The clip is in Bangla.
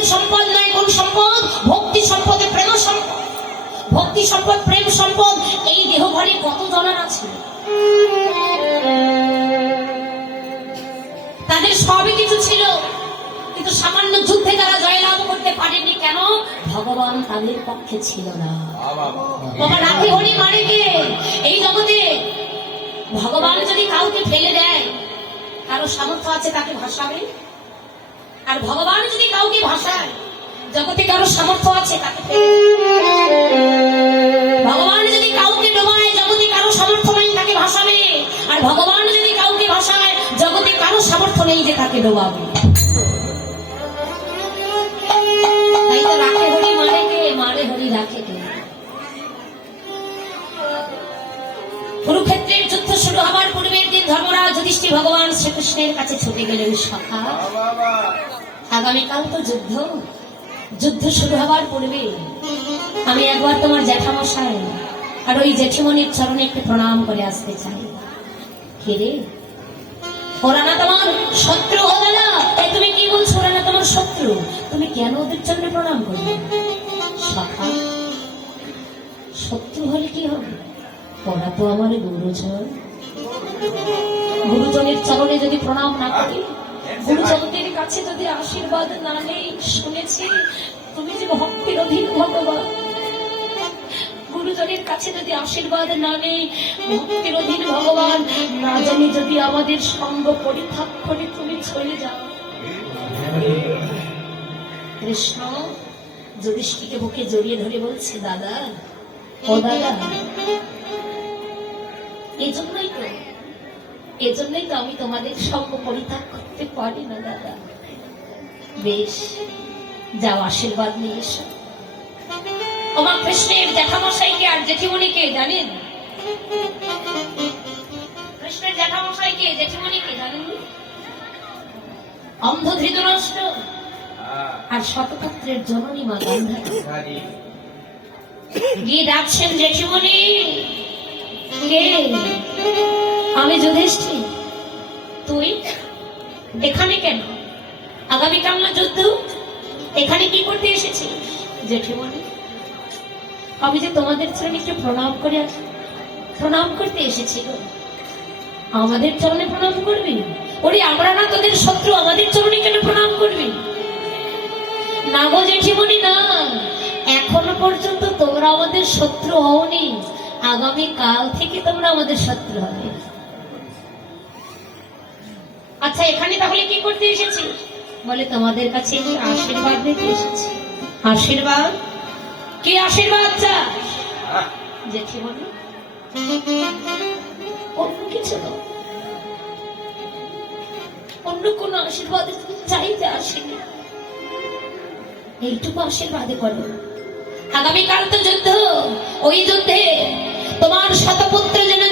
ভৌতিক সম্পদ নয় কোন সম্পদ? ভক্তি সম্পদে প্রেম সম্পদ। ভক্তি সম্পদ, প্রেম সম্পদ, এই দেহ ঘরে কত জনের আছে? তাদের সবই কিছু ছিল, কিন্তু সামান্য যুদ্ধে তারা জয়লাভ করতে পারেনি কেন? ভগবান তাদের পক্ষে ছিল না। বাবা, রাখি হরি মানে কে? এই জগতে ভগবান যদি কাউকে ফেলে দেয়, কারও সামর্থ্য আছে তাকে ভাসাবে? আর ভগবান যদি কাউকে ভাসায় জগতে কারও সামর্থ্য আছে, তাকে ভগবান যদি কাউকে ডোবায়, জগতে কারও সামর্থ্য নেই, তাকে ভাসাবে আর ভগবান যদি কাউকে ভাসায় জগতে কারও সামর্থ্য নেই যে তাকে ডোবাবে। কুরুক্ষেত্রের যুদ্ধ শুরু হওয়ার পূর্বের দিন ধর্মরাজ যুধিষ্ঠির ভগবান শ্রীকৃষ্ণের কাছে ছুটে গেলেন সখা। আগামীকাল তো যুদ্ধ। যুদ্ধ শুরু হওয়ার পূর্বে আমি একবার তোমার জ্যাঠামশাই আর ওই জেঠিমণির চরণে একটু প্রণাম করে আসতে চাই। রে? ওরা না তোমার শত্রু ও দাদা এ তুমি কি বলছো ওরা না তোমার শত্রু? তুমি কেন ওদের চরণে প্রণাম করবে সখা, শত্রু হলে কি হবে? ওরা তো আমার গুরুজন। গুরুজনের চরণে যদি প্রণাম না করি গুরুজনদের কাছে যদি আশীর্বাদ না নেই, শুনেছি তুমি যে ভক্তির অধীন ভগবান। গুরুজনের কাছে যদি আশীর্বাদ না নেই, ভক্তির অধীন ভগবান, না জানি যদি আমাদের সঙ্গ পরিত্যাগ করে তুমি চলে যাও। কৃষ্ণ যুধিষ্ঠিকে বুকে জড়িয়ে ধরে বলছে, দাদা, ও দাদা এই জন্যই তো এজন্যই তো আমি তোমাদের সঙ্গ পরিত্যাগ করতে পারি না দাদা। বেশ যাও আশীর্বাদ নিয়ে এসো। আমার কৃষ্ণের জ্যাঠামশাইকে আর জেঠিমণিকে জানেন? কৃষ্ণের জ্যাঠামশাইকে জেঠিমণিকে জানেন? অন্ধ ধৃতরাষ্ট্র আর শতপুত্রের জননী মা গান্ধারী। গিয়ে ডাকছেন জেঠিমণি। কে? আমি যুধিষ্ঠির। তুই? এখানে কেন? আগামীকাল না যুদ্ধ? এখানে কি করতে এসেছিস জেঠিমণি, আমি যে তোমাদের চরণে একটু প্রণাম করে প্রণাম করতে এসেছি আমাদের চরণে প্রণাম করবি? ওরে, আমরা না তোদের শত্রু, আমাদের চরণে কেন প্রণাম করবি? না গো জেঠিমণি, না। এখনও পর্যন্ত তোমরা আমাদের শত্রু হওনি। আগামী কাল থেকে তোমরা আমাদের শত্রু হবে। আচ্ছা এখানে তাহলে কি করতে এসেছি? বলে তোমাদের কাছে আশীর্বাদ দিতে এসেছি। আশীর্বাদ? কি আশীর্বাদ চাস জেঠিমণি অন্য কিছু না অন্য কোন আশীর্বাদ চাইতে আসেনি। এইটুকু আশীর্বাদে করো। আগামীকাল তো যুদ্ধ। ওই যুদ্ধে তোমার শতপুত্র যেন